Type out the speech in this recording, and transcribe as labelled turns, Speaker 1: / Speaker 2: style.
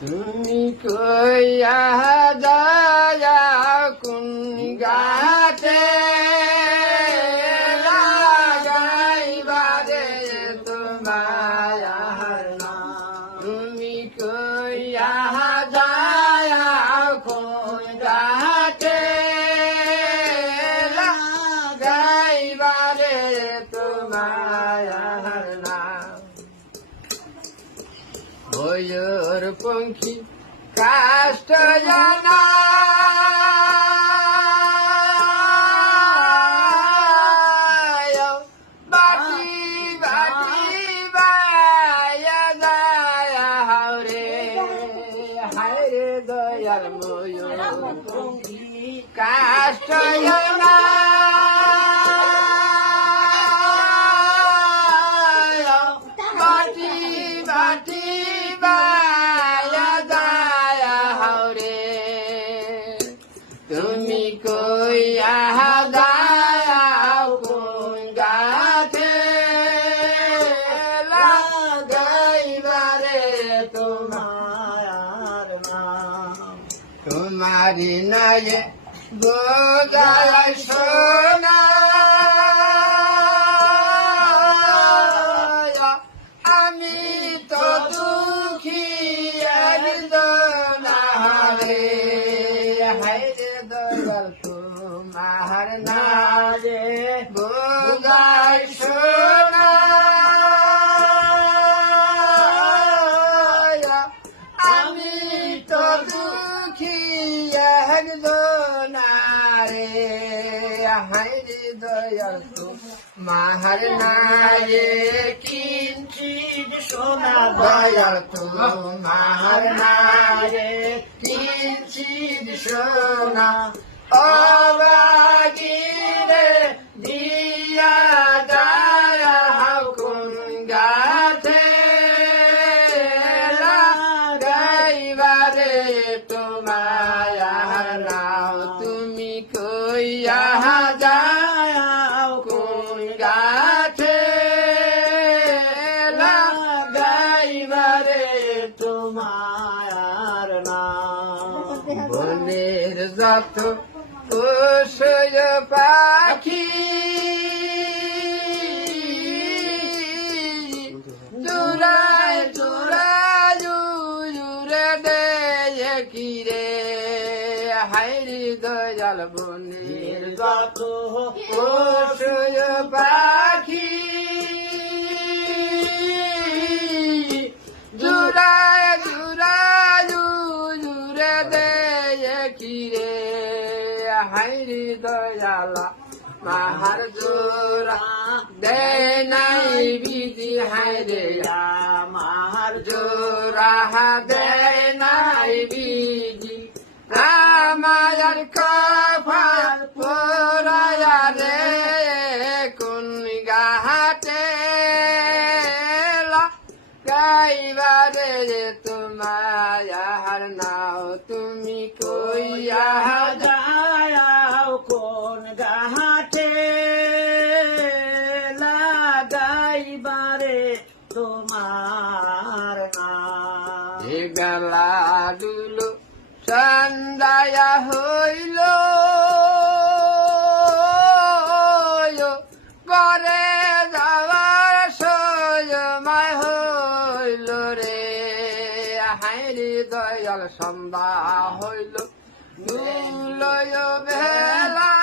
Speaker 1: তুমি কইয়া যায়া কোন গাছে ময়ূর পঙ্খী কাষ্ট জানা। দয়াল ময়ূর। কাষ্ট জানা। তোমারি নয়ে বোঝায় সোনা। আমি তো দুঃখী একজনারে হাইরে দয়াল তোমার সোনা। আমি তো দয়াল মাহার নারে কিঞ্চিত সোনা দয়াল তো মাহার নারে কিঞ্চিত সোনা অবাগিরে কইয়া যাও কোন গাছে লাগাইবারে তোমার বনের যত পাখি জুড়ায় জুড়ায় জুড়ে দে কিরে হাইরি দয়াল বনের যত পাখি জুড়ায় জুড়ায় জুড়ে দে কিরে। হাইরি দয়ালা মাহার জোরা দে নাই বিধি হাইরে মাহার জোরা দে নাই বিধি তোমার নাও, তুমি কইয়া
Speaker 2: যাও কোন গাহাটে লাগাইবারে তোমার নাম?
Speaker 1: বেলা দুলো সন্দায়া হইল করে যাওয়ার সময় হইল রে। হাইরি দয়াল সন্ধ্যা হইল। নীল বেলা